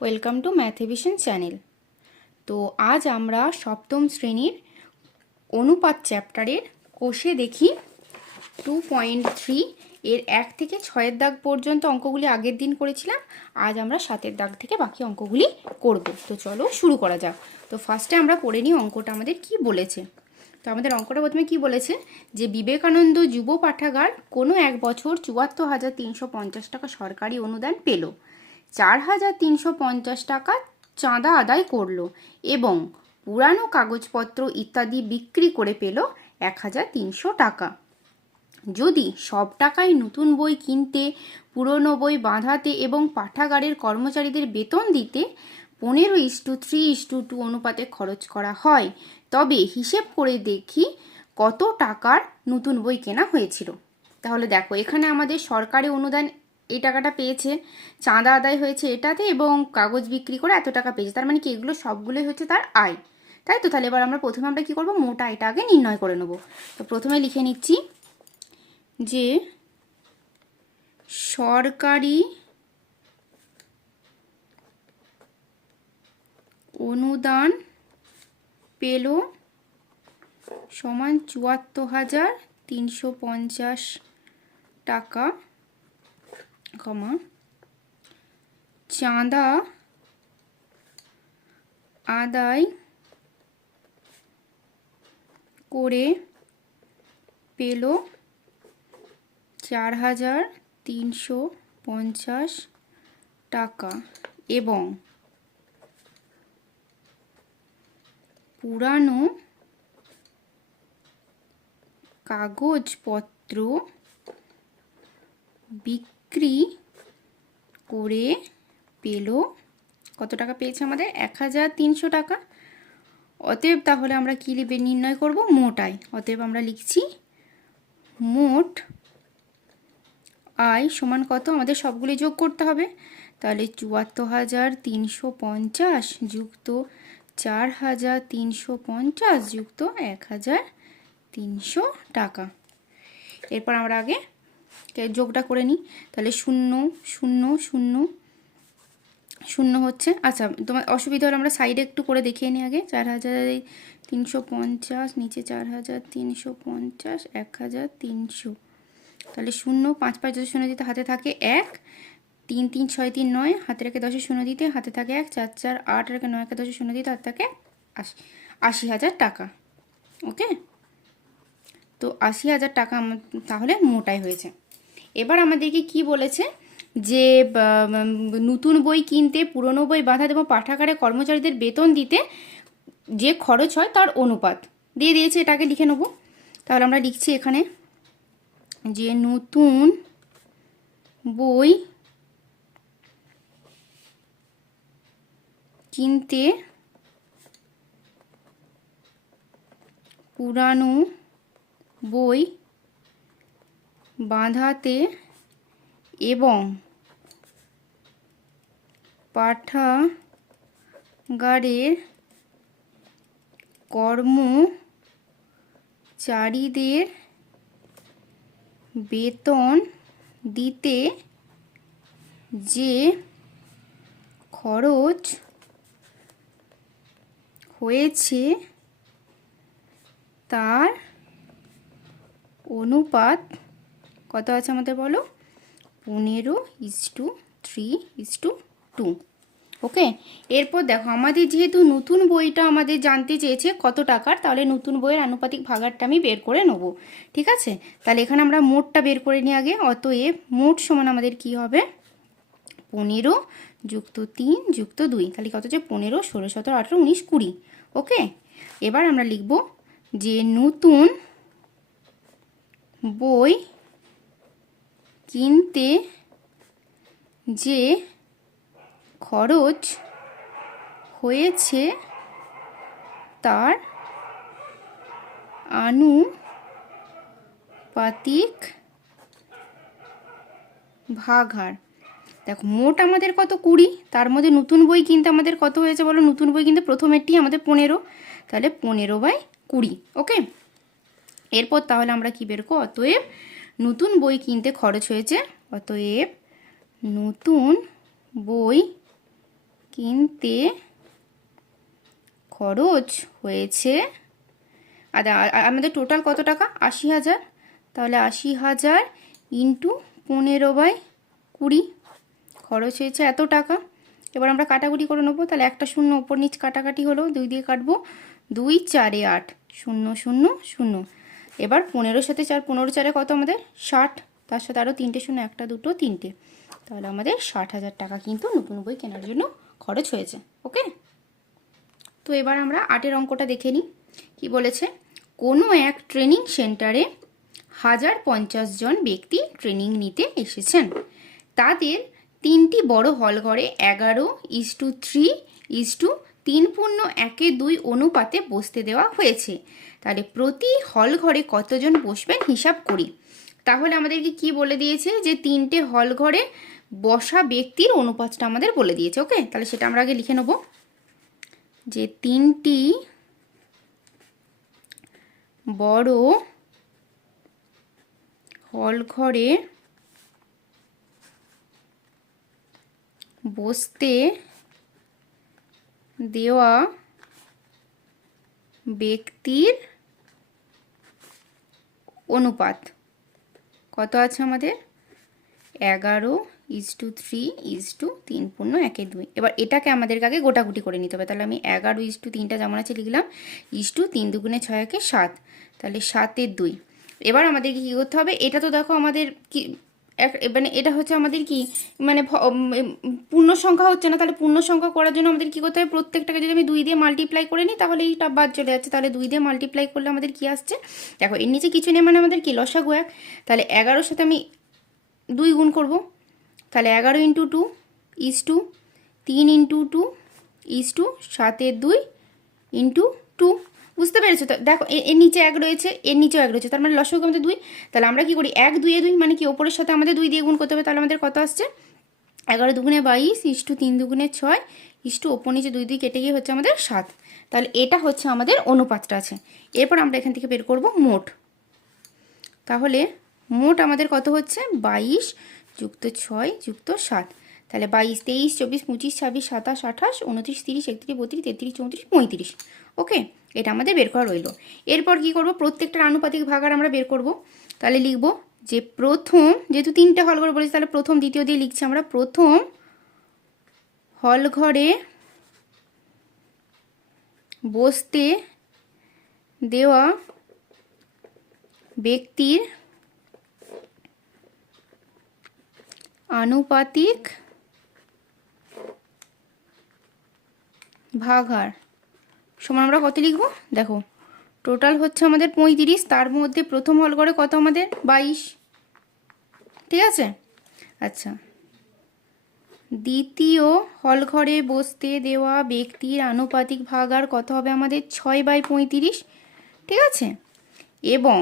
Welcome to ম্যাথভিশন channel. তো আজ আমরা সপ্তম শ্রেণীর অনুপাত চ্যাপ্টারের কোষে দেখি 2.3 এর 1 থেকে 6 দাগ পর্যন্ত অঙ্কগুলি আগের দিন করেছিলাম। আজ আমরা 7 দাগ থেকে বাকি অঙ্কগুলি করব। তো চলো শুরু করা যাক। তো ফার্স্টে আমরা পড়ে নিই অঙ্কটা আমাদের কি বলেছে। তো আমাদের অঙ্কটা প্রথমে কি বলেছে যে বিবেকানন্দ যুব পাঠাগার কোনো এক বছর ৭৪,৩৫০ টাকা সরকারি অনুদান পেল, ৪,৩৫০ টাকা চাঁদা আদায় করলো এবং পুরানো কাগজপত্র ইত্যাদি বিক্রি করে পেল ১,৩০০ টাকা। যদি সব টাকায় নতুন বই কিনতে, পুরনো বই বাঁধাতে এবং পাঠাগারের কর্মচারীদের বেতন দিতে 15:3:2 অনুপাতে খরচ করা হয়, তবে হিসেব করে দেখি কত টাকার নতুন বই কেনা হয়েছিল। তাহলে দেখো, এখানে আমাদের সরকারি অনুদান এই টাকাটা পেয়েছে, চাঁদা আদায় হয়েছে এটাতে এবং কাগজ বিক্রি করে এত টাকা পেয়েছে। তার মানে কি এগুলো সবগুলোই হচ্ছে তার আয়, তাই তো? তাহলে এবার প্রথমে আমরা কি করব, মোট আয়টা আগে নির্ণয় করে নেব। তো প্রথমে লিখে নিচ্ছি যে সরকারি অনুদান পেল সমান ৭৪,৩৫০ টাকা, চাঁদা আদায় করে পেল ৪,৩৫০ টাকা এবং পুরানো কাগজপত্র বিক্রি করে পেল কত টাকা পেয়েছে আমাদের? ১,৩০০ টাকা। অতএব তাহলে আমরা কি নির্ণয় করব? মোট আয়। অতএব আমরা লিখছি মোট আয় সমান কত? আমাদের সবগুলি যোগ করতে হবে। তাহলে ৭৪,৩৫০ যুক্ত ৪,৩৫০ যুক্ত ১,৩০০ টাকা। এরপর আমরা আগে যোগটা করে নিই। তাহলে ০,০,০,০,০ হচ্ছে, আচ্ছা তোমার অসুবিধা হলে আমরা সাইডে একটু করে দেখিয়ে নিই আগে। ৪,৩৫০ নিচে ৪,৩৫০ ১,৩০০, তাহলে ০, ৫ যদি ০ দিতে হাতে থাকে ১, ৩ ৩ ৬ ৩ ৯, হাতে রেখে ১০ ০ দিতে হাতে থাকে ১, ৪ ৪ ৮ রেখে ৯ ১০ ০ দিতে হাতে থাকে ৮০,০০০ টাকা। ওকে, তো ৮০,০০০ টাকা তাহলে মোটাই হয়েছে। এবার আমাদেরকে কি বলেছে যে নতুন বই কিনতে, পুরনো বই বাঁধাতে এবং পাঠাগারে কর্মচারীদের বেতন দিতে যে খরচ হয় তার অনুপাত দিয়ে দিয়েছে। এটাকে লিখে নেব। তাহলে আমরা লিখছি এখানে যে নতুন বই কিনতে, পুরানো বই বাঁধাতে এবং পাঠাগারের কর্মচারীদের বেতন দিতে যে খরচ হয়েছে তার অনুপাত কত আছে আমাদের বলো? 15:3:2। ওকে, এরপর দেখো আমাদের যেহেতু নতুন বইটা আমাদের জানতে চেয়েছে কত টাকার, তাহলে নতুন বইয়ের আনুপাতিক ভাগারটা আমি বের করে নেব। ঠিক আছে, তাহলে এখানে আমরা মোটটা বের করে নিই আগে। অতএব মোট সমান আমাদের কি হবে? 15 যুক্ত 3 যুক্ত 2, তাহলে কত হচ্ছে? 15, 16, 17, 18, 19, 20। ওকে, এবার আমরা লিখব যে নতুন বই কিনতে যে খরচ হয়েছে তার আনুপাতিক ভাগার। দেখো মোট আমাদের কত? 20, তার মধ্যে নতুন বই কিনতে আমাদের কত হয়েছে বলো? নতুন বই কিনতে প্রথমেরটি আমাদের 15, তাহলে 15/20। ওকে, এরপর তাহলে আমরা কি বের করব? অতএব নতুন বই কিনতে খরচ হয়েছে, অতএব নতুন বই কিনতে খরচ হয়েছে, আমাদের টোটাল কত টাকা? 80,000। তাহলে 80,000 ইন্টু 15/20 খরচ হয়েছে এত টাকা। এবার আমরা কাটাকুটি করে নেবো। তাহলে একটা শূন্য ওপর নিচ কাটাকাটি হলো, 2 দিয়ে কাটবো, 2 4 8 0 0 0। এবার 15 সাথে 4, 15 4 কত আমাদের? 60। তার সাথে আরও 3টে শূন্য, 1 2 3টে। তাহলে আমাদের 60,000 টাকা কিন্তু নতুন বই কেনার জন্য খরচ হয়েছে। ওকে, তো এবার আমরা 8এর অঙ্কটা দেখে নিই। কি বলেছে? কোনো এক ট্রেনিং সেন্টারে 1050 জন ব্যক্তি ট্রেনিং নিতে এসেছেন। তাদের 3টি বড় হল ঘরে 11:3:3:1:2 অনুপাতে বসতে দেওয়া হয়েছে। তাহলে প্রতি হল ঘরে কতজন বসবেন হিসাব করি। তাহলে আমাদেরকে কি বলে দিয়েছে? যে 3টে হল ঘরে বসা ব্যক্তির অনুপাতটা আমাদের বলে দিয়েছে। ওকে, তাহলে সেটা আমরা আগে লিখে নেব যে 3টি বড় হল ঘরে বসতে দেওয়া ব্যক্তির অনুপাত কত আছে আমাদের? 11:3:3:1:2। এবার এটাকে আমাদেরকে আগে গোটাগুটি করে নিতে হবে। তাহলে আমি 11:3টা যেমন আছে লিখলাম, 3 2 6 7। তাহলে 7/2। এবার আমাদেরকে কী করতে হবে? এটা তো দেখো আমাদের কি মানে এটা হচ্ছে আমাদের কি মানে পূর্ণ সংখ্যা হচ্ছে না। তাহলে পূর্ণ সংখ্যা করার জন্য আমাদের কী করতে হবে? প্রত্যেকটাকে যদি আমি 2 দিয়ে মাল্টিপ্লাই করে নিই তাহলে এইটা বাদ চলে যাচ্ছে। তাহলে 2 দিয়ে মাল্টিপ্লাই করলে আমাদের কি আসছে? দেখো এর নিচে কিছু নেই, মানে আমাদের কি লসাগু 1। তাহলে 11-র সাথে আমি 2 গুণ করব। তাহলে 11 × 2 = 3 × 2 = 7/2 × 2। বুঝতে পেরেছো তো? দেখো এর নিচে 1 রয়েছে, এর নিচেও 1 রয়েছে, তার মানে লসাগু আমাদের 2। তাহলে আমরা কি করি? 1 2 2 মানে কি ওপরের সাথে আমাদের 2 দিয়ে গুণ করতে হবে। তাহলে আমাদের কত আসছে? 11 2 22 = 3 2 6 = ওপর নিচে 2 2 কেটে গিয়ে হচ্ছে আমাদের 7। তাহলে এটা হচ্ছে আমাদের অনুপাতটা আছে। এরপর আমরা এখান থেকে বের করব মোট। তাহলে মোট আমাদের কত হচ্ছে? 22 + 6 + 7। তাহলে 22 23 24 25 26 27 28 29 30 31 32 33 34 35। ওকে, এটা আমাদের বের করা রইল। এরপর কি করব? প্রত্যেকটার আনুপাতিক ভাগার আমরা বের করব। তাহলে লিখব যে প্রথম, যেহেতু 3টে হল ঘর বলেছি তাহলে প্রথম দ্বিতীয় দিয়ে লিখছি আমরা। প্রথম হল ঘরে বসতে দেওয়া ব্যক্তির আনুপাতিক ভাগার সমান আমরা কত লিখব? দেখো টোটাল হচ্ছে আমাদের 35, তার মধ্যে প্রথম হল ঘরে কত আমাদের? 22। ঠিক আছে, আচ্ছা। দ্বিতীয় হল ঘরে বসতে দেওয়া ব্যক্তির আনুপাতিক ভাগার কত হবে আমাদের? 6/35। ঠিক আছে, এবং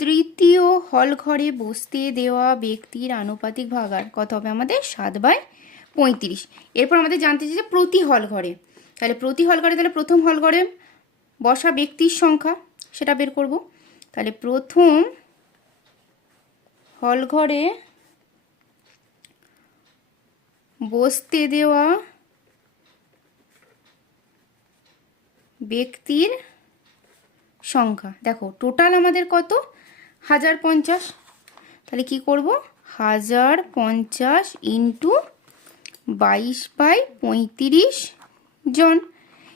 তৃতীয় হল ঘরে বসতে দেওয়া ব্যক্তির আনুপাতিক ভাগার কত হবে আমাদের? 7/35। এরপর আমাদের জানতে চাই যে প্রতি হল ঘরে, তাহলে প্রতি হল ঘরে তাহলে প্রথম হল ঘরে বসা ব্যক্তির সংখ্যা সেটা বের করব। তাহলে প্রথম হল ঘরে বসতে দেওয়া ব্যক্তির সংখ্যা, দেখো টোটাল আমাদের কত? 1050। তাহলে কি করব? 1050 × 22/35 জন।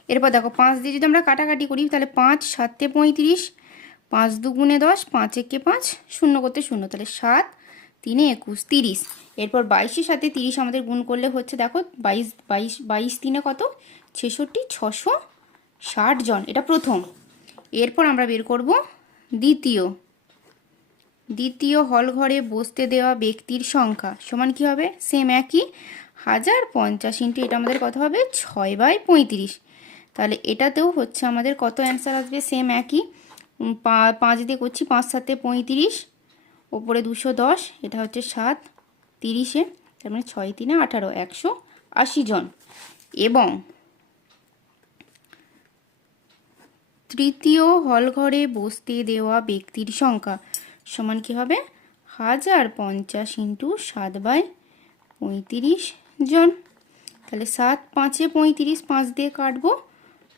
এরপর দেখো 5 দিয়ে যদি আমরা কাটাকাটি করি তাহলে 5 7 35, 5 2 10, 5 1 5, 0 করতে 0, তাহলে 7 3 21 30। এরপর 22-এর সাথে 30 আমাদের গুণ করলে হচ্ছে দেখো 22 22 22 3 কত? 66 660 জন। এটা প্রথম। এরপর আমরা বের করব দ্বিতীয় হল ঘরে বসতে দেওয়া ব্যক্তির সংখ্যা সমান কি হবে? সেম একই, 1050 × এটা আমাদের কত হবে? 6/35। তাহলে এটাতেও হচ্ছে আমাদের কত অ্যান্সার আসবে? সেম একই, 5 দিয়ে করছি, 5 7 35, ওপরে 210, এটা হচ্ছে 7 30, তার মানে 6 3 18, 180 জন। এবং তৃতীয় হল ঘরে বসতে দেওয়া ব্যক্তির সংখ্যা সমান কি হবে? 1050 × 35 জন। তাহলে 7 5 35, 5 দিয়ে কাটবো,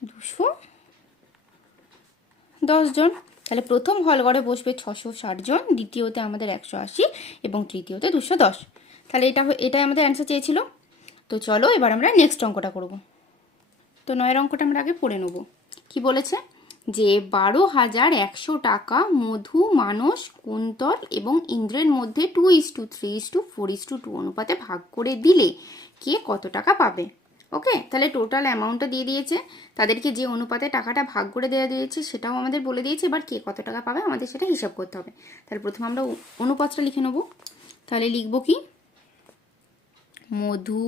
210 জন। তাহলে প্রথম হলঘরে বসবে 660 জন, দ্বিতীয়তে আমাদের 180 এবং তৃতীয়তে 210। তাহলে এটাই আমাদের অ্যান্সার চেয়েছিল। তো চলো এবার আমরা নেক্সট অঙ্কটা করব। তো 9 অঙ্কটা আমরা আগে পড়ে নেব। কি বলেছে যে 12,100 টাকা মধু, মানস, কুন্তল এবং ইন্দ্রের মধ্যে 2:3:4:2 অনুপাতে ভাগ করে দিলে কে কত টাকা পাবে। ওকে, তাহলে টোটাল অ্যামাউন্টটা দিয়ে দিয়েছে, তাদেরকে যে অনুপাতে টাকাটা ভাগ করে দেওয়া দিয়েছে সেটাও আমাদের বলে দিয়েছে। এবার কে কত টাকা পাবে আমাদের সেটা হিসাব করতে হবে। তাহলে প্রথমে আমরা অনুপাতটা লিখে নেব। তাহলে লিখব কি, মধু,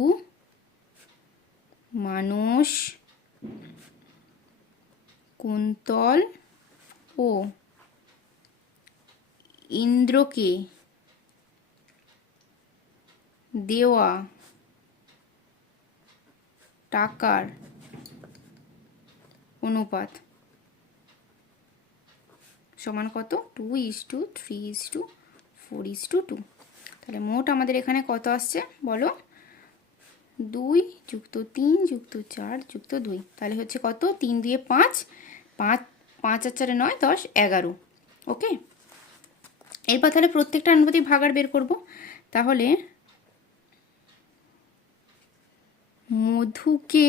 মানস, কুন্তল ও ইন্দ্রকে দেওয়া টাকার অনুপাত সমান কত, 2:3:4:2। তাহলে মোট আমাদের এখানে কত আসছে বলো, 2 + 3 + 4 + 2। তাহলে হচ্ছে কত, 3 2 5, 5 5 আর 4 9 10 11। ওকে, এরপর তাহলে প্রত্যেকটা আনুপাতিক ভাগাড় বের করব। তাহলে মধুকে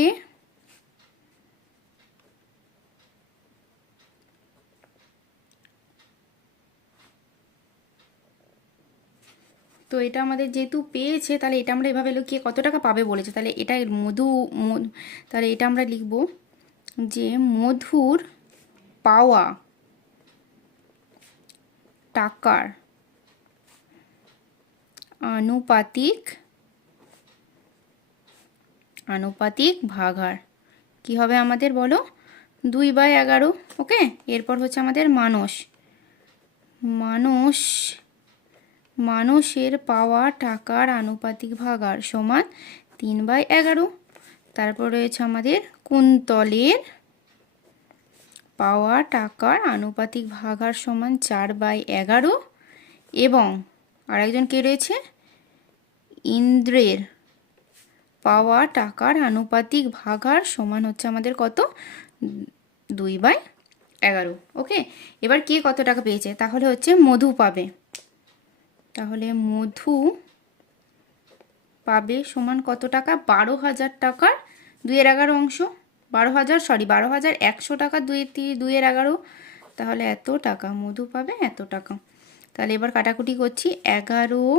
তো এটা আমাদের যেহেতু পেয়েছে, তাহলে এটা আমরা এভাবে লিখে কত টাকা পাবে বলেছে, তাহলে এটা তাহলে এটা আমরা লিখব যে মধুর পাওয়া টাকার আনুপাতিক ভাগাড় কি হবে আমাদের বলো, 2/11। ওকে, এরপর হচ্ছে আমাদের মানুষের পাওয়া টাকার আনুপাতিক ভাগাড় সমান 3/11। তারপর রয়েছে আমাদের কুন্তলের পাওয়া টাকার আনুপাতিক ভাগাড় সমান 4/11 এবং আরেকজন কে রয়েছে, ইন্দ্রের পাওয়া টাকার আনুপাতিক ভাগাড় সমান হচ্ছে আমাদের কত, 2/11। ওকে, এবার কে কত টাকা পেয়েছে, তাহলে হচ্ছে মধু পাবে। তাহলে মধু পাবে সমান কত টাকা, 12,000 টাকার 2/11 অংশ, 12,100 টাকা 2/11। তাহলে এত টাকা মধু পাবে, এত টাকা। তাহলে এবার কাটাকুটি করছি, 11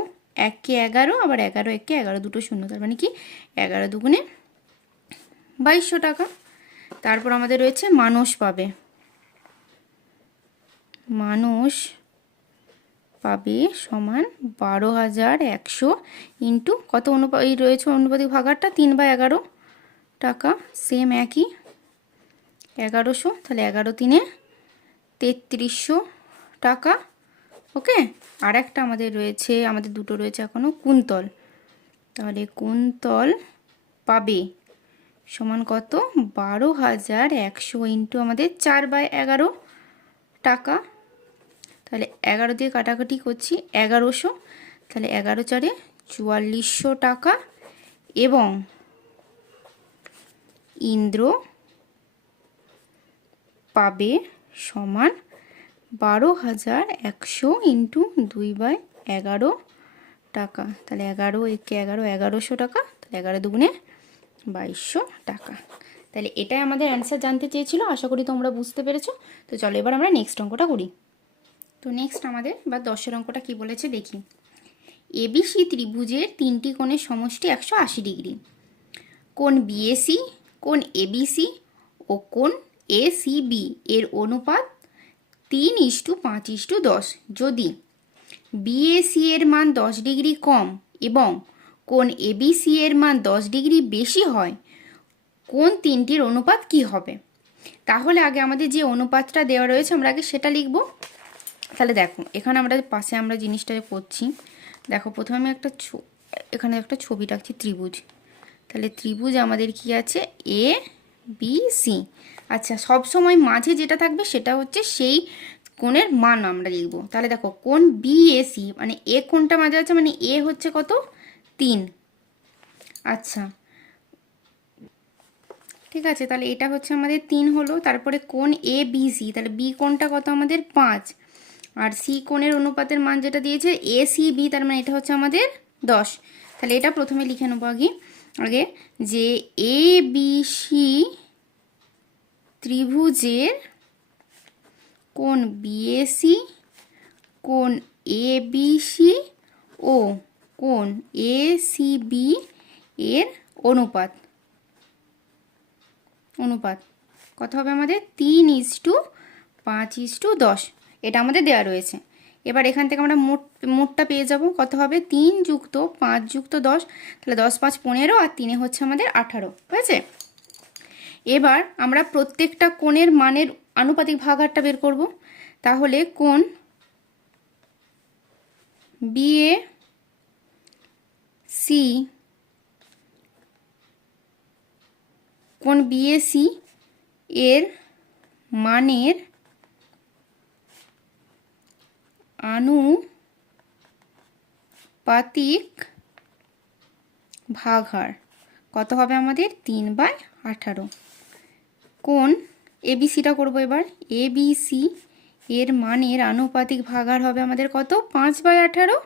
1 11, আবার 11 1 11, দুটো শূন্য, তার মানে কি 11 দুগুণে 2200 টাকা। তারপর আমাদের রয়েছে মানস পাবে, সমান 12,100 ইন্টু কত রয়েছে অনুপাতিক ভাগাড়টা 3/11 টাকা, সেম একই 1100। তাহলে 11 3 3300 টাকা। ওকে, আর একটা আমাদের রয়েছে, আমাদের দুটো রয়েছে এখনো, কুন্তল। তাহলে কুন্তল পাবে সমান কত, 12,100 ইন্টু আমাদের 4/11 টাকা। তাহলে 11 দিয়ে কাটাকাটি করছি, 1100। তাহলে 11 4 4400 টাকা এবং ইন্দ্র পাবে সমান 12,100 ইন্টু 2/11 টাকা। তাহলে 11 1 11, 1100 টাকা। তাহলে 11 দুগুণে 2200 টাকা। তাহলে এটাই আমাদের অ্যান্সার জানতে চেয়েছিল। আশা করি তোমরা বুঝতে পেরেছো। তো চলো এবার আমরা নেক্সট অঙ্কটা করি। তো নেক্সট আমাদের বা 10 অঙ্কটা কি বলেছে দেখি। এবিসি ত্রিভুজের 3টি কোণের সমষ্টি 180 ডিগ্রি। কোণ বিএসি, কোণ এবিসি ও কোণ এসিবি এর অনুপাত 3:5:10। যদি বিএসি এর মান 10 ডিগ্রি কম এবং কোণ এবিসি এর মান 10 ডিগ্রি বেশি হয়, কোণ তিনটির অনুপাত কি হবে। তাহলে আগে আমাদের যে অনুপাতটা দেওয়া রয়েছে আমরা আগে সেটা লিখব। তাহলে দেখো এখানে আমরা পাশে আমরা জিনিসটা করছি, দেখো প্রথমে আমি এখানে একটা ছবি রাখছি, ত্রিভুজ। তাহলে ত্রিভুজ আমাদের কি আছে, এ বি সি। আচ্ছা, সব সময় মাঝে যেটা থাকবে সেটা হচ্ছে সেই কোণের মান আমরা লিখব। তাহলে দেখো কোণ বিএসি মানে এ কোণটা মাঝে আছে, মানে এ হচ্ছে কত 3, আচ্ছা, ঠিক আছে, তাহলে এটা হচ্ছে আমাদের 3 হলো। তারপরে কোণ এ বি সি, তাহলে বি কোণটা কত আমাদের 5, আর সি কোণের অনুপাতের মান যেটা দিয়েছে এ সি বি, তার মানে এটা হচ্ছে আমাদের 10। তাহলে এটা প্রথমে লিখে নেবো আগে যে এ বি সি ত্রিভুজের কোণ বিএসি, কোণ এ বি সি ও কোণ এ সি বি এর অনুপাত কত হবে আমাদের 3:5:10, এটা আমাদের দেওয়া রয়েছে। এবার এখান থেকে আমরা মোটটা পেয়ে যাব, কত হবে 3 + 5 + 10, তাহলে 10 5 15 আর 3 হচ্ছে আমাদের 18, হয়েছে। এবার আমরা প্রত্যেকটা কোণের মানের আনুপাতিক ভাগহারটা বের করব। তাহলে কোণ বিএ সি, কোণ বিএসি এর মানের আনুপাতিক ভাগহার কত হবে আমাদের 3/18। কোণ এবিসিটা করব এবার, এবিসি এর মানের আনুপাতিক ভাগহার হবে আমাদের কত 5/18।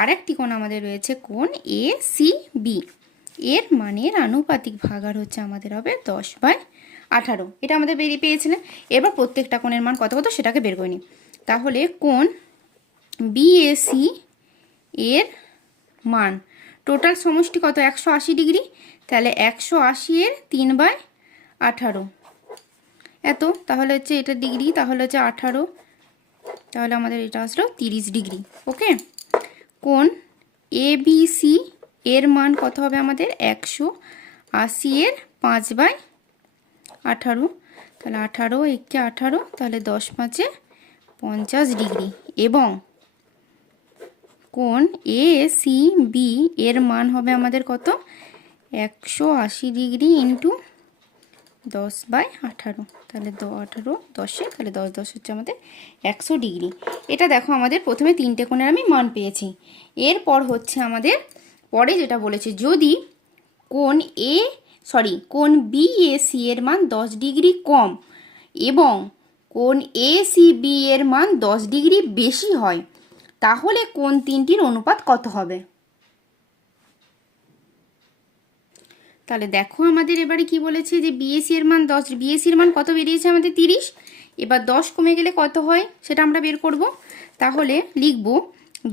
আরেকটি কোণ আমাদের রয়েছে কোণ এ সি বি, এর মানের আনুপাতিক ভাগহার হচ্ছে আমাদের হবে 10/18। এটা আমাদের বেরিয়ে পেয়েছিলেন। এবার প্রত্যেকটা কোণের মান কত কত সেটাকে বের করে নিই। তাহলে কোণ বিএসি এর মান টোটাল সমষ্টি কত 180 ডিগ্রি, তাহলে 180 এর 3/18 এত, তাহলে হচ্ছে এটা ডিগ্রি, তাহলে হচ্ছে 18, তাহলে আমাদের এটা আসলো 30 ডিগ্রি। ওকে, কোণ এবিসি এর মান কত হবে আমাদের 180 এর 5/18, তাহলে 18 একে 18, তাহলে 10 5 50 ডিগ্রি। এবং কোণ এ সি বি এর মান হবে আমাদের কত 180 ডিগ্রি ইন্টু 10/18, তাহলে 18 10, তাহলে 10 10 হচ্ছে আমাদের 100 ডিগ্রি। এটা দেখো আমাদের প্রথমে তিনটে কোণের আমি মান পেয়েছি। এরপর হচ্ছে আমাদের পরে যেটা বলেছে, যদি কোণ বিএসি এর মান 10 ডিগ্রি কম এবং কোণ এসিবি এর মান 10 ডিগ্রি বেশি হয়, তাহলে কোণ তিনটির অনুপাত কত হবে। তাহলে দেখো আমাদের এবারে কি বলেছে যে বিএসি এর মান 10, বিএসি এর মান কত বেরিয়েছে আমাদের 30, এবার 10 কমে গেলে কত হয় সেটা আমরা বের করব। তাহলে লিখব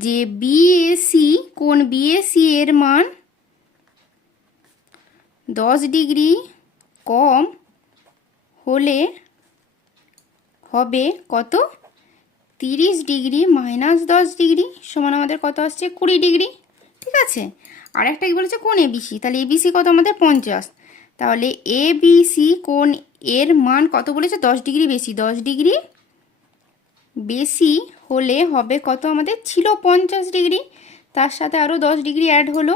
যে বিএসি, কোণ বিএসি এর মান 10 ডিগ্রি কম হলে হবে কত 30 ডিগ্রি মাইনাস 10 ডিগ্রি সমান আমাদের কত আসছে 20 ডিগ্রি। ঠিক আছে, আর একটা কি বলেছে কোণ এবিসি, তাহলে এবিসি কত আমাদের 50, তাহলে এবিসি কোণ এর মান কত বলেছে 10 ডিগ্রি বেশি, 10 ডিগ্রি বেশি হলে হবে কত আমাদের ছিল 50 ডিগ্রি, তার সাথে আরও 10 ডিগ্রি অ্যাড হলো,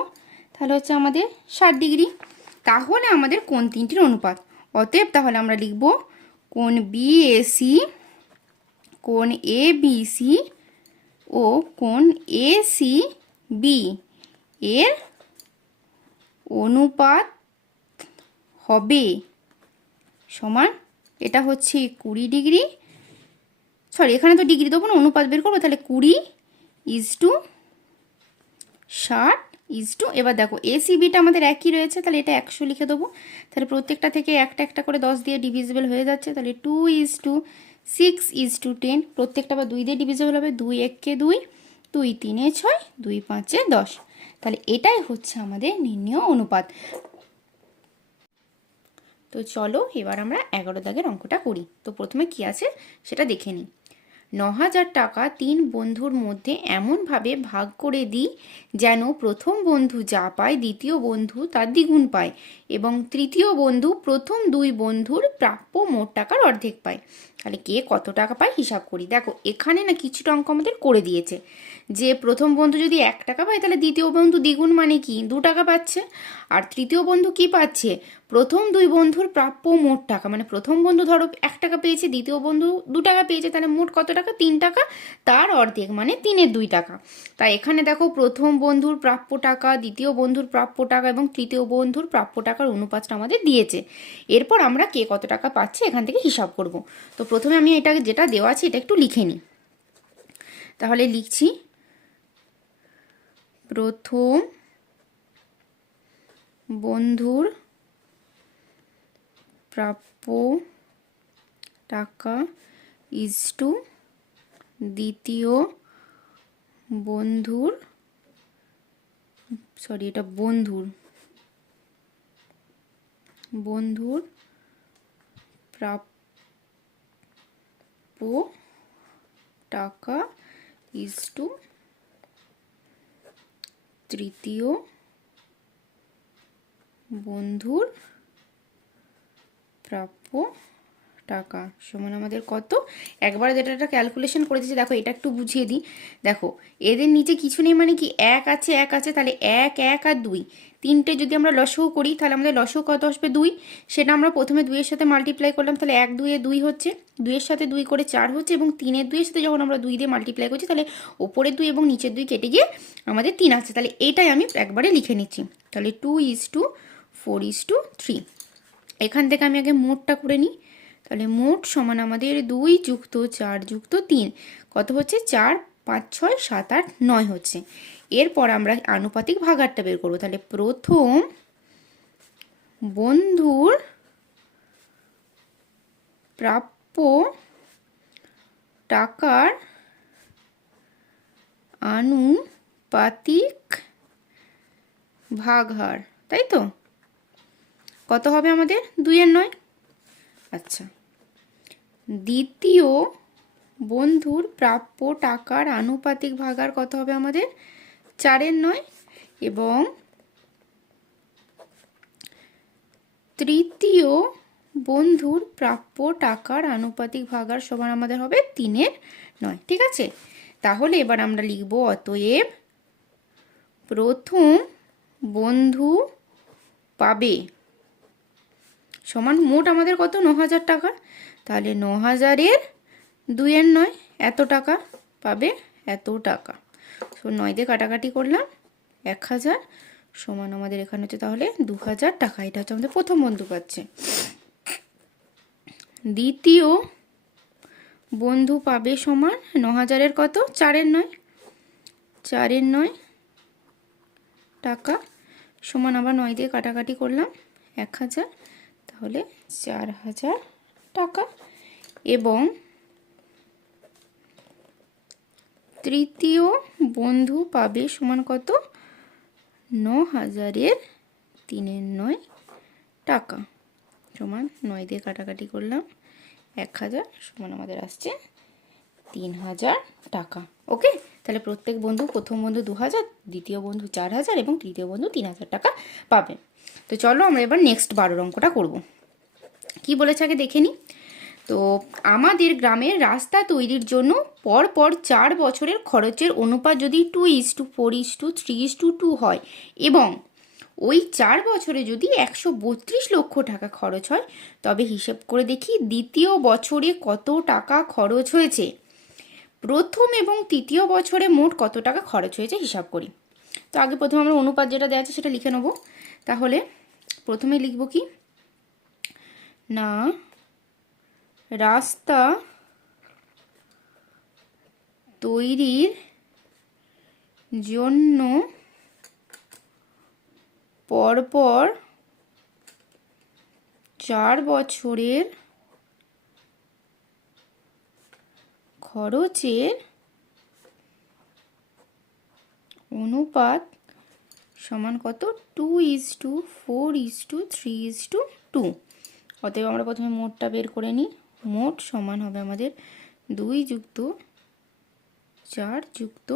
তাহলে হচ্ছে আমাদের 60 ডিগ্রি। তাহলে আমাদের কোণ তিনটির অনুপাত, অতএব তাহলে আমরা লিখব কোণ বিএসি, কোণ এবিসি ও কোণ এসিবি এর অনুপাত হবে সমান, এটা হচ্ছে 20 ডিগ্রি, এখানে তো ডিগ্রি দেবো না, অনুপাত বের করবো, তাহলে 20:60, এবার দেখো এসিবিটা আমাদের একই রয়েছে, তাহলে এটা 100 লিখে দেবো, তাহলে প্রত্যেকটা থেকে একটা একটা করে 10 দিয়ে ডিভিজিবল হয়ে যাচ্ছে, তাহলে 2:6:10, প্রত্যেকটা আবার 2 দিয়ে ডিভিজিবল হবে, 2 1 2, 2 3 6, 2 5 10, তাহলে এটাই হচ্ছে আমাদের নির্ণেয় অনুপাত। তো চলো এবার আমরা 11 দাগের অঙ্কটা করি। তো প্রথমে কি আছে সেটা দেখে নিই। 9,000 টাকা 3 বন্ধুর মধ্যে এমনভাবে ভাগ করে দিই যেন প্রথম বন্ধু যা পায় দ্বিতীয় বন্ধু তার দ্বিগুণ পায় এবং তৃতীয় বন্ধু প্রথম 2 বন্ধুর প্রাপ্য মোট টাকার অর্ধেক পায়। তাহলে কে কত টাকা পায় হিসাব করি। দেখো এখানে না কিছুটা অঙ্ক আমাদের করে দিয়েছে, যে প্রথম বন্ধু যদি 1 টাকা পায় তাহলে দ্বিতীয় বন্ধু দ্বিগুণ মানে কি 2 টাকা পাচ্ছে, আর তৃতীয় বন্ধু কি পাচ্ছে প্রথম 2 বন্ধুর প্রাপ্য মোট টাকা, মানে প্রথম বন্ধু ধরো 1 টাকা পেয়েছে, দ্বিতীয় বন্ধু 2 টাকা পেয়েছে, তাহলে মোট কত টাকা টাকা? 3 টাকা, তার অর্ধেক মানে 3/2 টাকা। তাই এখানে দেখো প্রথম বন্ধুর প্রাপ্য টাকা, দ্বিতীয় বন্ধুর প্রাপ্য টাকা এবং তৃতীয় বন্ধুর প্রাপ্য টাকার অনুপাতটা আমাদের দিয়েছে। এরপর আমরা কে কত টাকা পাচ্ছে এখান থেকে হিসাব করব। তো প্রথমে আমি এটা যেটা দেওয়া আছে এটা একটু লিখে নিই। তাহলে লিখছি, প্রথম বন্ধুর প্রাপ্য টাকা ইজ টু দ্বিতীয় বন্ধুর, সরি এটা বন্ধুর প্রাপ্য টাকা ইজ টু তৃতীয় বন্ধুর প্রাপ্য টাকা সমান আমাদের কত? একবারে যেটা একটা ক্যালকুলেশন করে দিচ্ছি, দেখো এটা একটু বুঝিয়ে দিই। দেখো এদের নিচে কিছু নেই মানে কি, এক আছে, তাহলে 1 1 আর 2, তিনটে যদি আমরা লসগু করি তাহলে আমাদের লসগু কত আসবে? 2। সেটা আমরা প্রথমে 2 এর সাথে মাল্টিপ্লাই করলাম, তাহলে 1 2 এ 2 হচ্ছে, 2 এর সাথে 2 করে 4 হচ্ছে, এবং 3 এর 2 এর সাথে যখন আমরা 2 দিয়ে মাল্টিপ্লাই করছি তাহলে ওপরের 2 এবং নিচের 2 কেটে গিয়ে আমাদের 3 আসছে। তাহলে এইটাই আমি একবারে লিখে নিচ্ছি। তাহলে 2:4:3। এখান থেকে আমি আগে মোটটা করে নিই। তাহলে মোট সমান আমাদের 2 যুক্ত 4 যুক্ত 3 কত হচ্ছে? 4 5 6 7 8 9 হচ্ছে। এরপর আমরা আনুপাতিক ভাগারটা বের করবো। তাহলে প্রথম বন্ধুর প্রাপ্য টাকার আনুপাতিক ভাগহার, তাই তো? কত হবে আমাদের? 2/9। আচ্ছা, দ্বিতীয় বন্ধুর প্রাপ্য টাকার আনুপাতিক ভাগার কত হবে আমাদের? 4/9। এবং তৃতীয় বন্ধুর প্রাপ্য টাকার আনুপাতিক ভাগার সমান আমাদের হবে 3/9। ঠিক আছে, তাহলে এবার আমরা লিখব, অতএব প্রথম বন্ধু পাবে সমান মোট আমাদের কত? 9,000 টাকা। তাহলে 9,000-এর 2/9 এত টাকা পাবে, এত টাকা। তো 9 দিয়ে কাটাকাটি করলাম, 1,000 সমান আমাদের এখানে হচ্ছে তাহলে 2,000 টাকা। এটা হচ্ছে আমাদের প্রথম বন্ধু পাচ্ছে। দ্বিতীয় বন্ধু পাবে সমান 9,000-এর কত? 4/9, 4/9 টাকা সমান আবার 9 দিয়ে কাটাকাটি করলাম, 1,000, তাহলে 4,000 টাকা। এবং তৃতীয় বন্ধু পাবে সমান কত? 9,000-এর 3/9 টাকা সমান 9 দিয়ে কাটাকাটি করলাম, 1,000 সমান আমাদের আসছে 3,000 টাকা। ওকে, তাহলে প্রত্যেক বন্ধু, প্রথম বন্ধু 2,000, দ্বিতীয় বন্ধু 4,000 এবং তৃতীয় বন্ধু 3,000 টাকা পাবে। তো চলো আমরা এবার নেক্সট 12 অঙ্কটা করব। কি বলেছে আগে দেখে নিই। তো আমাদের গ্রামের রাস্তা তৈরির জন্য পরপর 4 বছরের খরচের অনুপাত যদি 2:4:3:2 হয় এবং ওই 4 বছরে যদি 132 লক্ষ টাকা খরচ হয়, তবে হিসেব করে দেখি দ্বিতীয় বছরে কত টাকা খরচ হয়েছে। প্রথম এবং তৃতীয় বছরে মোট কত টাকা খরচ হয়েছে হিসাব করি। তো আগে প্রথমে আমরা অনুপাত যেটা দেওয়া আছে সেটা লিখে নেব। তাহলে প্রথমে লিখব কি না, রাস্তা তৈরির জন্য পরপর 4 বছরের খরচের অনুপাত সমান কত? 2:4:3:2। অতএব আমরা প্রথমে মোটটা বের করে নিই। মোট সমান হবে আমাদের 2 যুক্ত 4 যুক্ত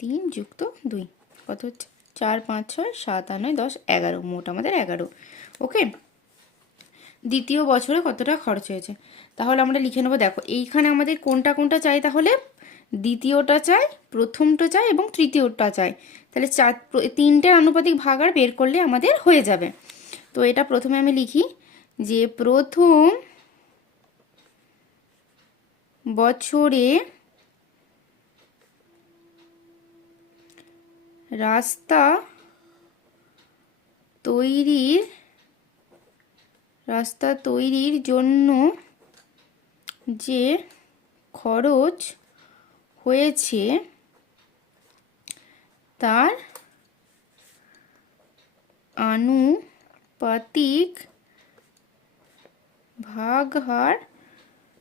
3 যুক্ত 2 কত হচ্ছে? 4 5 6 7 8 9 10 11, মোট আমাদের 11। ওকে, দ্বিতীয় বছরে কতটা খরচ হয়েছে তাহলে আমরা লিখে নেবো। দেখো এইখানে আমাদের কোনটা কোনটা চাই, তাহলে দ্বিতীয়টা চাই, প্রথমটা চাই এবং তৃতীয়টা চাই। তাহলে 3টের আনুপাতিক ভাগার বের করলে আমাদের হয়ে যাবে। তো এটা প্রথমে আমি লিখি যে প্রথম বছরে রাস্তা তৈরির জন্য যে খরচ হয়েছে তার আনুপাতিক ভাগহার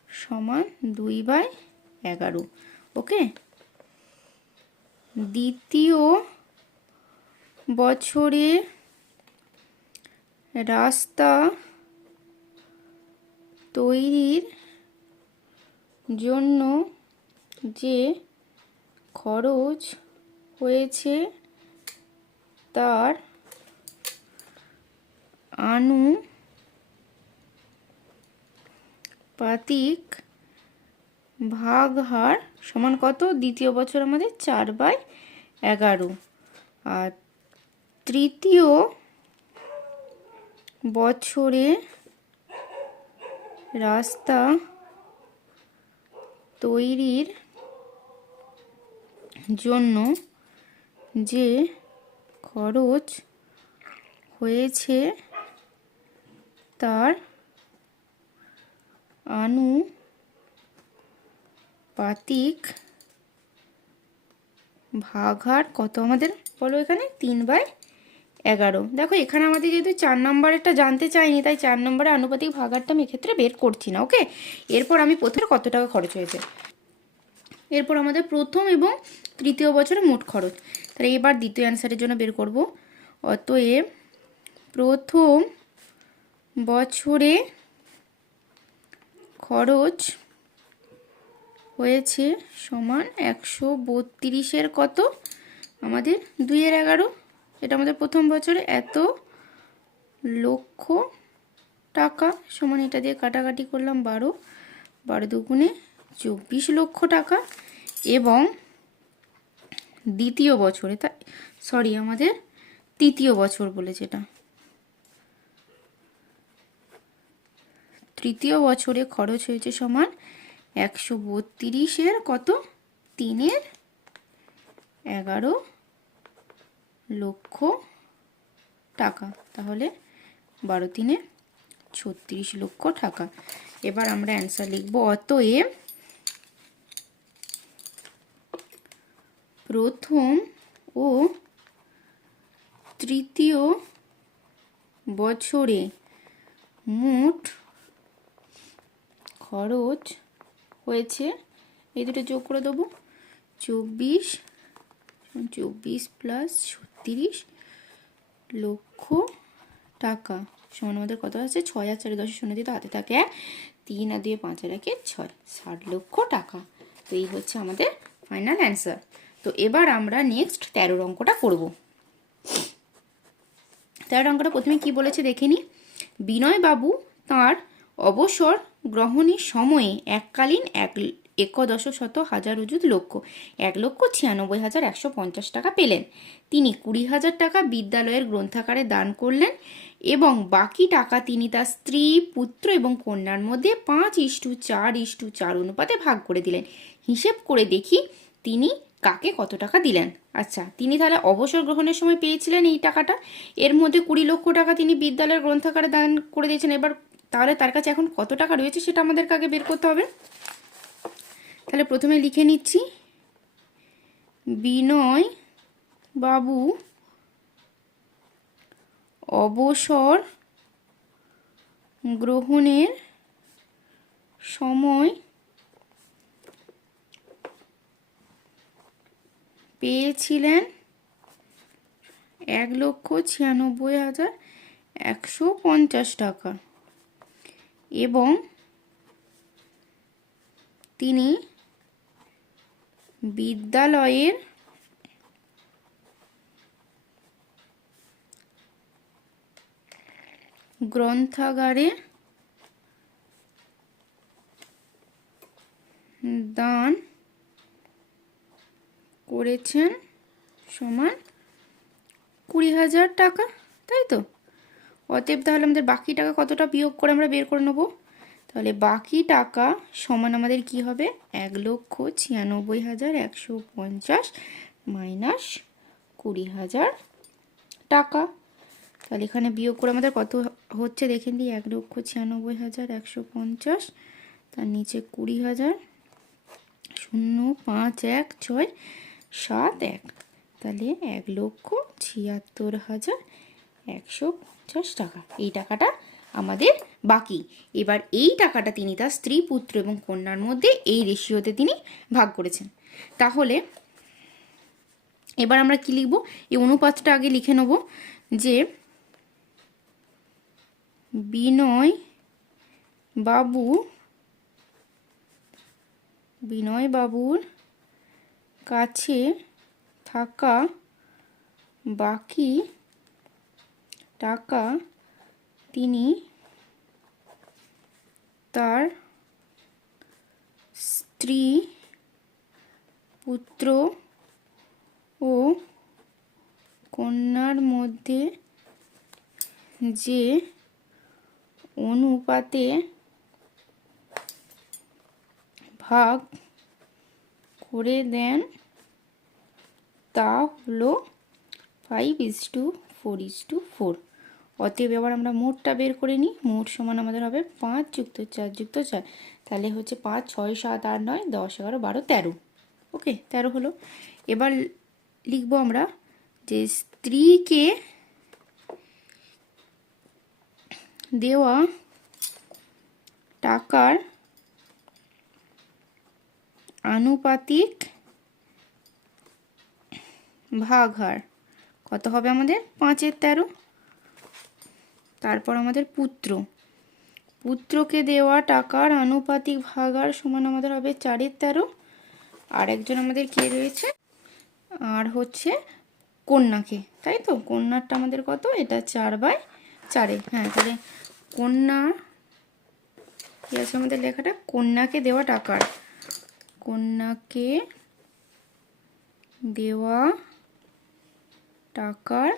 সমান 2/11। ওকে, দ্বিতীয় বছরে রাস্তা তৈরির জন্য যে খরচ হয়েছে তার আনুপাতিক ভাগহার সমান কত? দ্বিতীয় বছর আমাদের 4/11। আর তৃতীয় বছরে রাস্তা তৈরির জন্য যে খরচ হয়েছে তার আনুপাতিক ভাগহার কত আমাদের বলো এখানে? 3/11। দেখো এখানে আমাদের যেহেতু 4 নম্বরেরটা জানতে চাইনি, তাই 4 নম্বরের আনুপাতিক ভাগহারটা আমি এক্ষেত্রে বের করছি না। ওকে, এরপর আমি প্রথমে কত টাকা খরচ হয়েছে, এরপর আমাদের প্রথম এবং তৃতীয় বছরে মোট খরচ। তাহলে এবার দ্বিতীয় অ্যান্সারের জন্য বের করব। অতএব প্রথম বছরে খরচ হয়েছে সমান 132-এর কত? আমাদের 2/11। এটা আমাদের প্রথম বছরে এত লক্ষ টাকা সমান, এটা দিয়ে কাটাকাটি করলাম 12, 12 দুগুণে 24 লক্ষ টাকা। এবং দ্বিতীয় বছরে আমাদের তৃতীয় বছর বলেছে এটা, তৃতীয় বছরে খরচ হয়েছে সমান 132-এর কত? 3/11 লক্ষ টাকা। তাহলে 12 × 3 = 36 লক্ষ টাকা। এবার আমরা অ্যান্সার লিখব। অতএব প্রথম ও তৃতীয় বছরে মোট খরচ হয়েছে, এই দুটো যোগ করে দেবো, 24 + 36 লক্ষ টাকা সমান আমাদের কত আছে? 6 আর 4 10 শূন্য দিতে হাতে থাকে 1, 3 আর 2 5 আর 1 6, 60 লক্ষ টাকা। তো এই হচ্ছে আমাদের ফাইনাল অ্যান্সার। তো এবার আমরা নেক্সট 13 অঙ্কটা করব। 13 অঙ্কটা প্রথমে কি বলেছে দেখে নিই। বিনয়বাবু তাঁর অবসর গ্রহণের সময়ে এককালীন 1,96,150 টাকা পেলেন। তিনি 20,000 টাকা বিদ্যালয়ের গ্রন্থাগারে দান করলেন এবং বাকি টাকা তিনি তার স্ত্রী, পুত্র এবং কন্যার মধ্যে 5:4:4 অনুপাতে ভাগ করে দিলেন। হিসেব করে দেখি তিনি কাকে কত টাকা দিলেন। আচ্ছা, তিনি তাহলে অবসর গ্রহণের সময় পেয়েছিলেন এই টাকাটা, এর মধ্যে 20 লক্ষ টাকা তিনি বিদ্যালয়ের গ্রন্থাগারে দান করে দিয়েছেন। এবার তাহলে তার কাছে এখন কত টাকা রয়েছে সেটা আমাদেরকে আগে বের করতে হবে। তাহলে প্রথমে লিখে নিচ্ছি, বিনয় বাবু অবসর গ্রহণের সময় পেয়েছিলেন 1,96,150 টাকা এবং তিনি বিদ্যালয়ের গ্রন্থাগারে দান করেছেন সমান 20,000 টাকা, তাই তো? অতএব তাহলে আমাদের বাকি টাকা কতটা বিয়োগ করে আমরা বের করে নেব। তাহলে বাকি টাকা সমান আমাদের কি হবে, 1,96,150 মাইনাস 20,000 টাকা। তাহলে এখানে বিয়োগ করে আমাদের কত হচ্ছে দেখে নিই, 1,96,150, তার নিচে 20,000, 0,5,1,6,7,1, তাহলে 1,76,150 টাকা। এই টাকাটা আমাদের বাকি। এবার এই টাকাটা তিনি তার স্ত্রী, পুত্র এবং কন্যার মধ্যে এই রেশিওতে তিনি ভাগ করেছেন। তাহলে এবার আমরা কি লিখব, এই অনুপাতটা আগে লিখে নেব যে বিনয় বাবুর কাছে থাকা বাকি টাকা তিনি তার স্ত্রী, পুত্র ও কন্যার মধ্যে যে অনুপাতে ভাগ করে দেন তা হলো 5:4:4। অতএব এবার আমরা মোটটা বের করে নিই। মোট সমান আমাদের হবে 5 + 4 + 4, তাহলে হচ্ছে 5, 6, 7, 8, 9, 10, 11, 12, 13। ওকে, 13 হলো। এবার লিখবো আমরা যে স্ত্রীকে দেওয়া টাকার আনুপাতিক ভাগ হার কত হবে আমাদের, 5/13। তারপর আমাদের পুত্রকে দেওয়া টাকার আনুপাতিক ভাগ হার সমান আমাদের হবে 4/13। আর একজন আমাদের কে রয়েছে, আর হচ্ছে কন্যাকে, তাই তো? কন্যারটা আমাদের কত, এটা 4/4। হ্যাঁ, তাহলে কন্যা কি আছে আমাদের লেখাটা, কন্যাকে দেওয়া টাকার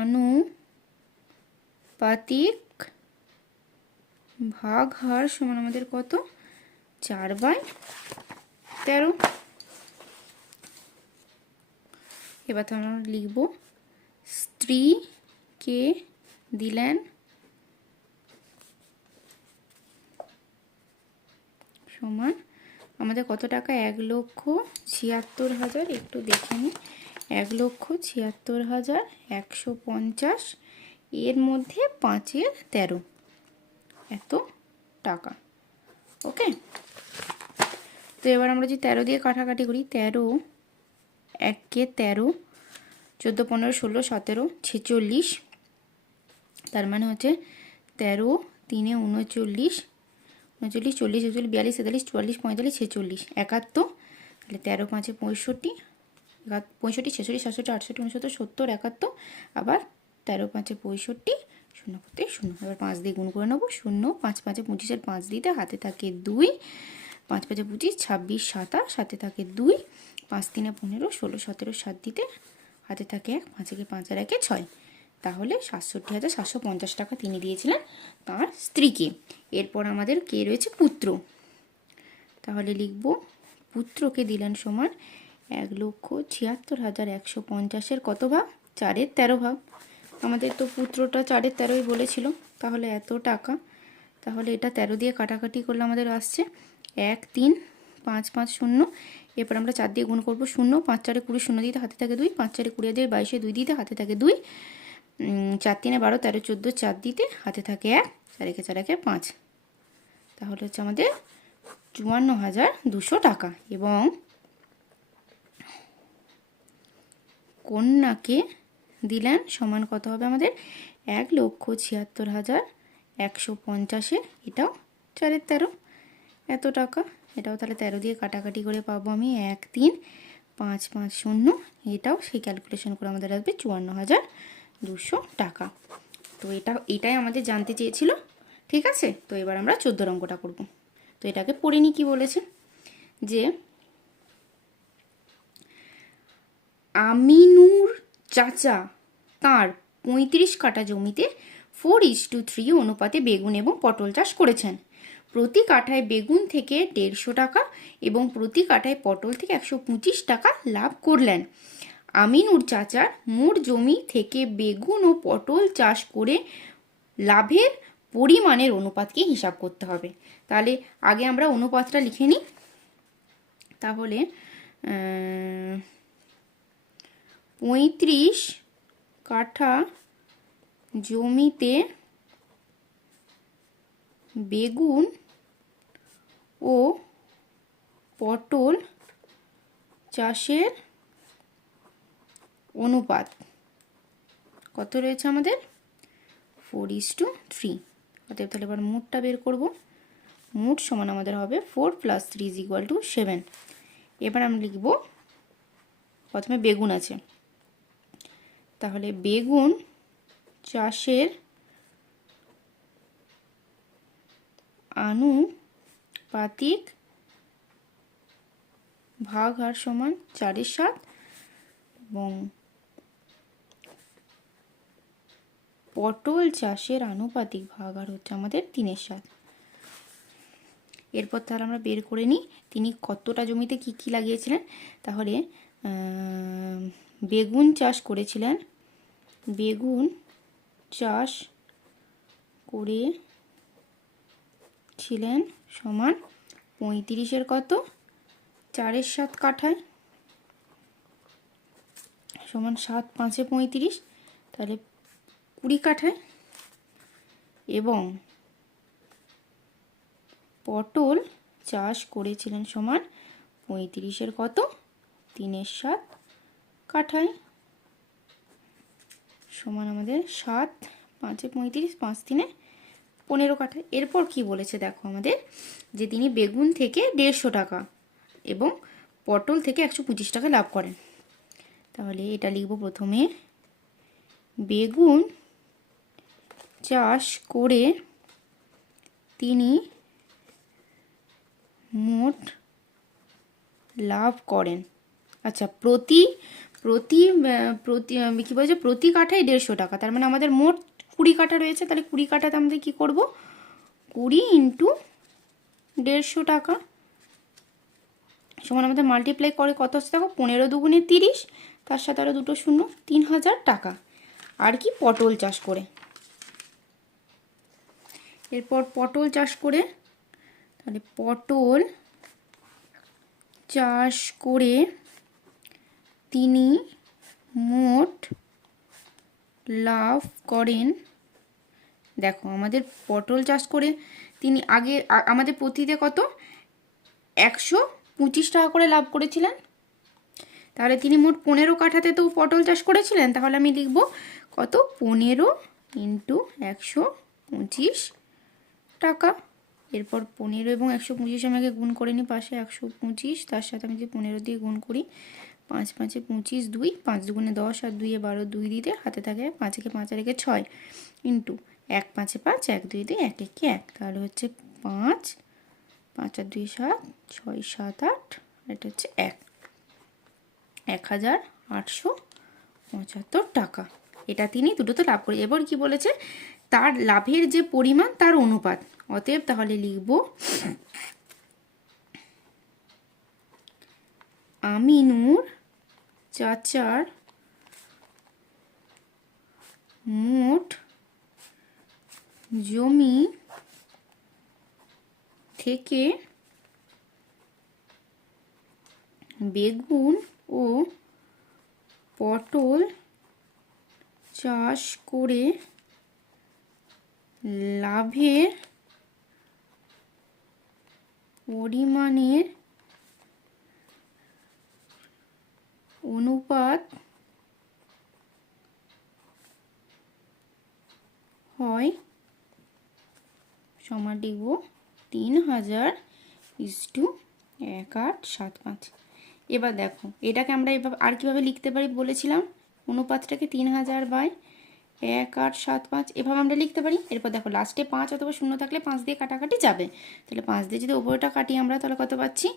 আনুপাতিক ভাগ হার সমান আমাদের কত, 4/13। এবার তো আমরা লিখব স্ত্রীকে দিলেন সমান আমাদের কত টাকা, 1,76,000, একটু দেখে নিই, 1,76,150, এর মধ্যে 5/13 এত টাকা। ওকে, তো এবার আমরা যদি 13 দিয়ে কাটাকাটি করি, 13 1 13, 14 15 16 17 46, তার মানে হচ্ছে 13 3 39, 39 40 41 42 43 44 45 46 71, তাহলে 13 5 65, 65 66 67 68 69 70 71, আবার 13 5 65, 0 করতে 0, এবার 5 দিয়ে গুণ করে নেবো, 0 5 5 25, 5 দিতে হাতে থাকে 2, 5 5 25 26 27, হাতে থাকে 2, 5 3 15 16 17, 7 দিতে হাতে থাকে 1, 5 5 আর 1 6, তাহলে 67,750 টাকা তিনি দিয়েছিলেন তার স্ত্রীকে। এরপর আমাদের কে রয়েছে, পুত্র। তাহলে লিখব পুত্রকে দিলেন সমান 1,76,150 কত ভাগ, 4/13 ভাগ। আমাদের তো পুত্রটা 4/13 বলেছিল, তাহলে এত টাকা। তাহলে এটা 13 দিয়ে কাটাকাটি করলে আমাদের আসছে 1 3 5 5 0। এরপর আমরা 4 দিয়ে গুণ করবো, 0 5 4 20, 0 দিতে হাতে থাকে 2, 5 4 20 দিয়ে 22, 2 দিতে হাতে থাকে 2, 4 3 12 13 14, 4 দিতে হাতে থাকে 1, 4 1 4 1 5, তাহলে হচ্ছে আমাদের 54,200 টাকা। এবং কন্যাকে দিলেন সমান কত হবে আমাদের, 1,76,150, এটাও 4/13 এত টাকা। এটাও তাহলে 13 দিয়ে কাটাকাটি করে পাবো আমি 1 3 5 5 0, এটাও সেই ক্যালকুলেশন করে আমাদের আসবে 54,200 টাকা। তো এটাই আমাদের জানতে চেয়েছিল। ঠিক আছে, তো এবার আমরা 14 অঙ্কটা করব। তো এটাকে পড়ে নিই কি বলেছে, যে আমিনুর চাচা তার 35 কাঠা জমিতে 4:3 অনুপাতে বেগুন এবং পটল চাষ করেছেন। প্রতি কাঠায় বেগুন থেকে 150 টাকা এবং প্রতি কাঠায় পটল থেকে 125 টাকা লাভ করলেন। আমিনুর চাচার মোট জমি থেকে বেগুন ও পটল চাষ করে লাভের পরিমাণের অনুপাতকে হিসাব করতে হবে। তাহলে আগে আমরা অনুপাতটা লিখে নিই। তাহলে 35 কাঠা জমিতে বেগুন ও পটল চাষের অনুপাত কত রয়েছে আমাদের? 4:3। অতএব তাহলে এবার মোটটা বের করব। মোট সমান আমাদের হবে 4 + 3 = 7। এবার আমরা লিখব, প্রথমে বেগুন আছে, তাহলে বেগুন চাষের আনুপাতিক ভাগ হার সমান 4/7 এবং পটল চাষের আনুপাতিক ভাগ হার হচ্ছে আমাদের 3/7। এরপর তাহলে আমরা বের করে নিই তিনি কতটা জমিতে কি কি লাগিয়েছিলেন। তাহলে বেগুন চাষ করেছিলেন, বেগুন চাষ করেছিলেন সমান 35-এর কত 4/7 কাঠায় সমান 7 × 5 = 35, তাহলে 20 কাঠায়। এবং পটল চাষ করেছিলেন সমান 35-এর কত 3/7 কাঠায় সমান আমাদের 7 × 5 = 35, 5 × 3 = 15 কাঠায়। এরপর কি বলেছে দেখো আমাদের, যে তিনি বেগুন থেকে 150 টাকা এবং পটল থেকে 125 টাকা লাভ করেন। তাহলে এটা লিখব, প্রথমে বেগুন চাষ করে তিনি মোট লাভ করেন। আচ্ছা, প্রতি প্রতি প্রতি কি বলছে, প্রতি কাঠায় 150 টাকা, তার মানে আমাদের মোট 20 কাঠা রয়েছে। তাহলে 20 কাঠাতে আমাদের কি করব, 20 × 150 টাকা সমান আমাদের মাল্টিপ্লাই করে কত হচ্ছে দেখো, 15 × 2 = 30, তার সাথে আরও 2 শূন্য, 3000 টাকা। আর কি, পটল চাষ করে। এরপর পটল চাষ করে, তাহলে পটল চাষ করে তিনি মোট লাভ করেন। দেখো আমাদের পটল চাষ করে তিনি আগে আমাদের প্রতিতে কত 125 টাকা করে লাভ করেছিলেন। তাহলে তিনি মোট 15 কাঠাতে তো পটল চাষ করেছিলেন। তাহলে আমি লিখব কত, 15 × 125 টাকা। এরপর 15 এবং 125 আমাকে গুণ করে নিই, পাশে 125, তার সাথে আমি যদি 15 দিয়ে গুণ করি, 5 × 5 = 25, 2, 5 × 2 = 10, আর 2 × 12, 2 দিতে হাতে থাকে 5 × 5 = 6 ইন্টু 1 × 5 = 5, 1 2 দিয়ে 1 1 1, তাহলে হচ্ছে 5, 5 আর 2 7, 6 7 8, এটা হচ্ছে 1875 টাকা। এটা তিনি দুটোতে লাভ করে। এবার কি বলেছে, তার লাভের যে পরিমাণ তার অনুপাত। অতএব তাহলে লিখব, আমিনুর চাচার মোট জমি থেকে বেগুন ও পটল চাষ করে লাভের পরিমাণের অনুপাত হয় সমান লিখব 3000:1875। এবার দেখো এটাকে আমরা এভাবে আর কিভাবে লিখতে পারি বলেছিলাম, অনুপাতটাকে 3000/1875 এভাবে আমরা লিখতে পারি। এরপর দেখো লাস্টে 5 অথবা 0 থাকলে 5 দিয়ে কাটাকাটি যাবে। তাহলে 5 দিয়ে যদি ওপরটা কাটি আমরা, তাহলে কত পাচ্ছি,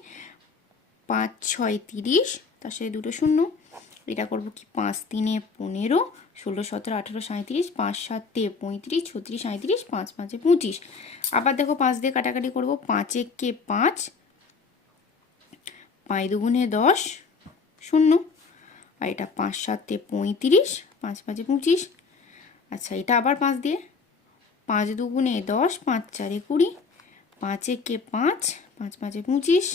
5 × 6 = 30, তার সাথে 2 শূন্য এটা করব কি 5 3 15, 16 17 18 37, 5 7 35, 36 37, 5 5 25। আবার দেখো 5 দিয়ে কাটাকাটি করব, 5 1 5, 5 2 10, 0। আর এটা 5 7 35, 5 5 25। আচ্ছা এটা আবার 5 দিয়ে, 5 2 10, 5 4 20, 5 1 5, 5 5 25,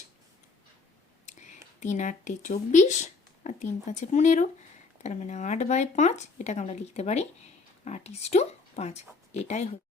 3 8 24 আর 3 5 15। তার মানে 8/5, এটাকে আমরা লিখতে পারি 8:5। এটাই হচ্ছে